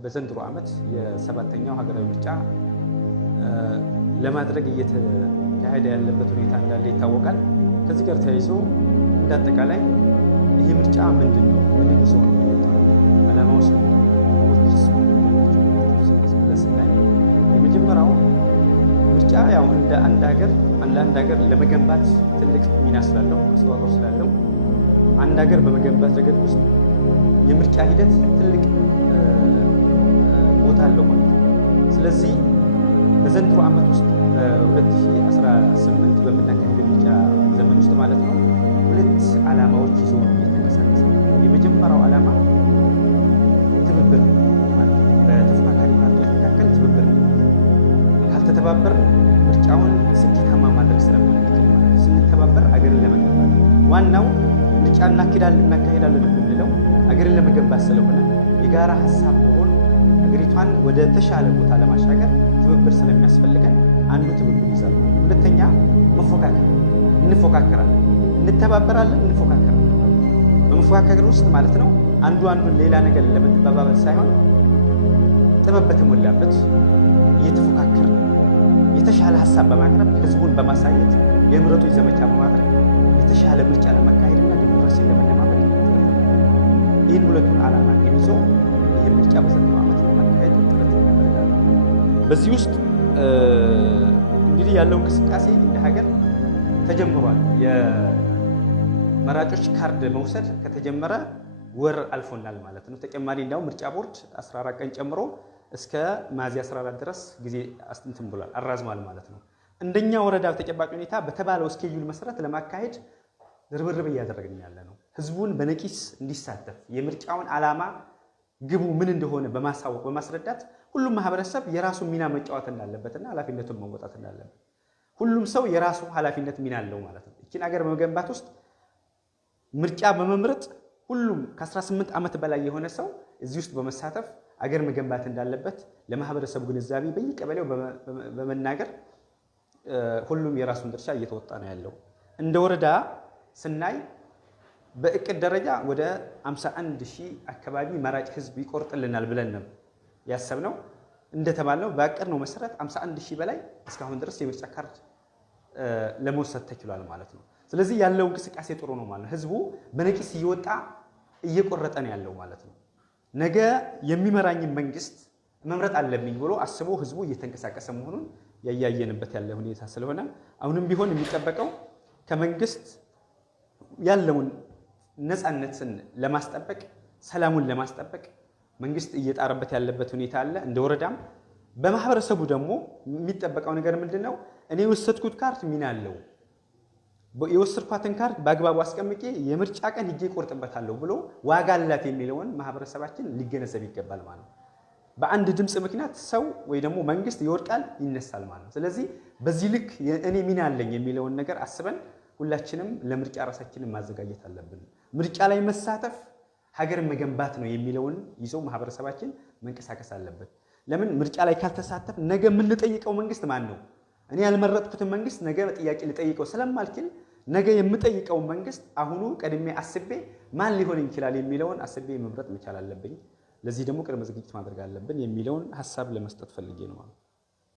በዘንድሮ ዓመት የሰባተኛው ሀገራዊ ምርጫ ለማድረግ እየተካሄደ ያለበት ሁኔታ እንዳለ ይታወቃል። ከዚህ ጋር ተያይዞ እንዳጠቃላይ ይሄ ምርጫ ምንድነው? ምን ይዞ ነው የሚወጣው? ዓላማውስ ምንድነው? የመጀመሪያው ምርጫ ያው እንደ አንድ ሀገር ለመገንባት ትልቅ ሚና ስላለው አስተዋጽኦ ስላለው አንድ ሀገር በመገንባት ረገድ ውስጥ የምርጫ ሂደት ትልቅ ቦታ አለው ማለት ነው። ስለዚህ በዘንድሮ ዓመት ውስጥ 2018 በምናካሄደው ምርጫ ዘመን ውስጥ ማለት ነው ሁለት ዓላማዎች ይዞ እየተንቀሳቀሰ ነው። የመጀመሪያው ዓላማ ትብብር ማለት ነው። በተፎካካሪ ፓርቲዎች መካከል ትብብር ካልተተባበርን ምርጫውን ስኬታማ ማድረግ ስለማንችል ማለት ነው። ስንተባበር አገርን ለመገንባት ዋናው ምርጫ እናካሄዳለን የምንለው አገርን ለመገንባት ስለሆነ የጋራ ሀሳብ ኖሮን ሀገሪቷን ወደ ተሻለ ቦታ ለማሻገር ትብብር ስለሚያስፈልገን አንዱ ትብብር ይዛል። ሁለተኛ መፎካከር፣ እንፎካከራለን፣ እንተባበራለን፣ እንፎካከራለን። በመፎካከር ውስጥ ማለት ነው አንዱ አንዱን ሌላ ነገር ለመተባበል ሳይሆን ጥበብ በተሞላበት እየተፎካከር የተሻለ ሀሳብ በማቅረብ ህዝቡን በማሳየት የምረጡኝ ዘመቻ በማድረግ የተሻለ ምርጫ ለማካሄድና ዲሞክራሲን ለመለማመድ ይህን ሁለቱን ዓላማ ይዞ ይህን ምርጫ በዘንድሮ ዓመት ለማካሄድ ጥረት እናደርጋለን። በዚህ ውስጥ እንግዲህ ያለው እንቅስቃሴ እንደ ሀገር ተጀምሯል። የመራጮች ካርድ መውሰድ ከተጀመረ ወር አልፎናል ማለት ነው። ተጨማሪ እንዲያውም ምርጫ ቦርድ 14 ቀን ጨምሮ እስከ ሚያዝያ 14 ድረስ ጊዜ አስጥንትን ብሏል፣ አራዝሟል ማለት ነው። እንደኛ ወረዳ ተጨባጭ ሁኔታ በተባለው ስኬጁል መሰረት ለማካሄድ ርብርብ እያደረግን ያለ ነው። ህዝቡን በነቂስ እንዲሳተፍ የምርጫውን ዓላማ ግቡ ምን እንደሆነ በማሳወቅ በማስረዳት ሁሉም ማህበረሰብ የራሱን ሚና መጫወት እንዳለበትና ኃላፊነቱን መወጣት እንዳለበት ሁሉም ሰው የራሱ ኃላፊነት ሚና አለው ማለት ነው። እቺን ሀገር በመገንባት ውስጥ ምርጫ በመምረጥ ሁሉም ከ18 ዓመት በላይ የሆነ ሰው እዚህ ውስጥ በመሳተፍ አገር መገንባት እንዳለበት ለማህበረሰቡ ግንዛቤ በየቀበሌው በመናገር ሁሉም የራሱን ድርሻ እየተወጣ ነው ያለው። እንደ ወረዳ ስናይ በእቅድ ደረጃ ወደ 51,000 አካባቢ መራጭ ህዝብ ይቆርጥልናል ብለን ነው ያሰብነው። እንደተባለው ባቀድነው መሰረት 51,000 በላይ እስካሁን ድረስ የምርጫ ካርድ ለመውሰድ ተችሏል ማለት ነው። ስለዚህ ያለው እንቅስቃሴ ጥሩ ነው ማለት ነው። ህዝቡ በነቂስ እየወጣ እየቆረጠ ነው ያለው ማለት ነው። ነገ የሚመራኝ መንግስት መምረጥ አለብኝ ብሎ አስቦ ህዝቡ እየተንቀሳቀሰ መሆኑን ያያየንበት ያለ ሁኔታ ስለሆነ አሁንም ቢሆን የሚጠበቀው ከመንግስት ያለውን ነፃነትን ለማስጠበቅ ሰላሙን ለማስጠበቅ መንግስት እየጣረበት ያለበት ሁኔታ አለ። እንደ ወረዳም በማህበረሰቡ ደግሞ የሚጠበቀው ነገር ምንድነው? እኔ የወሰድኩት ካርድ ሚና አለው፣ የወሰድኳትን ካርድ በአግባቡ አስቀምጬ የምርጫ ቀን ሂጄ እቆርጥበታለሁ ብሎ ዋጋ አላት የሚለውን ማህበረሰባችን ሊገነዘብ ይገባል ማለት ነው። በአንድ ድምፅ ምክንያት ሰው ወይ ደግሞ መንግስት ይወድቃል ይነሳል ማለት ነው። ስለዚህ በዚህ ልክ እኔ ሚና አለኝ የሚለውን ነገር አስበን ሁላችንም ለምርጫ ራሳችንን ማዘጋጀት አለብን። ምርጫ ላይ መሳተፍ ሀገርን መገንባት ነው የሚለውን ይዞ ማህበረሰባችን መንቀሳቀስ አለበት። ለምን ምርጫ ላይ ካልተሳተፍ ነገ የምንጠይቀው መንግስት ማን ነው? እኔ ያልመረጥኩትን መንግስት ነገ ጥያቄ ልጠይቀው ስለማልችል ነገ የምጠይቀው መንግስት አሁኑ ቀድሜ አስቤ ማን ሊሆን ይችላል የሚለውን አስቤ መምረጥ መቻል አለብኝ። ለዚህ ደግሞ ቅድመ ዝግጅት ማድረግ አለብን የሚለውን ሀሳብ ለመስጠት ፈልጌ ነው ማለት ነው።